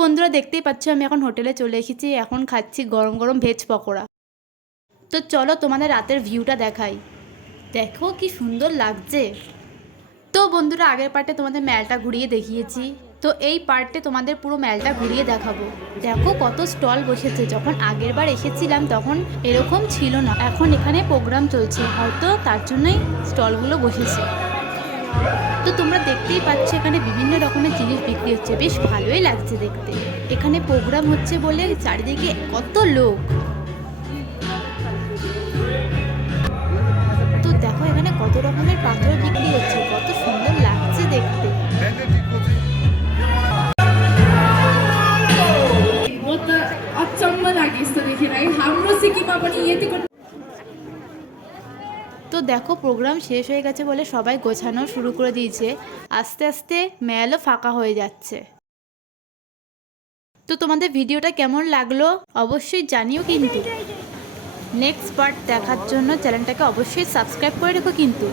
বন্ধুরা দেখতেই পাচ্ছ আমি এখন হোটেলে চলে এসেছি। এখন খাচ্ছি গরম গরম ভেজ পকোড়া। তো চলো তোমাদের রাতের ভিউটা দেখাই। দেখো কি সুন্দর লাগছে। তো বন্ধুরা আগের পার্টে তোমাদের মেলটা ঘুরিয়ে দেখিয়েছি, তো এই পার্টে তোমাদের পুরো মেলটা ঘুরিয়ে দেখাবো। দেখো কত স্টল বসেছে। যখন আগের বার এসেছিলাম তখন এরকম ছিল না, এখন এখানে প্রোগ্রাম চলছে, হয়তো তার জন্যই স্টলগুলো বসেছে। তো তোমরা দেখতেই পাচ্ছ এখানে বিভিন্ন রকমের জিনিস বিক্রি হচ্ছে, বেশ ভালোই লাগছে দেখতে। এখানে প্রোগ্রাম হচ্ছে বলে চারিদিকে কত লোক। তো দেখো এখানে কত রকমের পাথর বিক্রি হচ্ছে, কত সুন্দর লাগছে দেখতে। তো দেখো প্রোগ্রাম শেষ হয়ে গেছে বলে সবাই গোছানো শুরু করে দিয়েছে। আস্তে আস্তে মেলও ফাঁকা হয়ে যাচ্ছে। তো তোমাদের ভিডিওটা কেমন লাগলো অবশ্যই জানিও কিন্তু। নেক্সট পার্ট দেখার জন্য চ্যানেলটাকে অবশ্যই সাবস্ক্রাইব করে রেখো কিন্তু।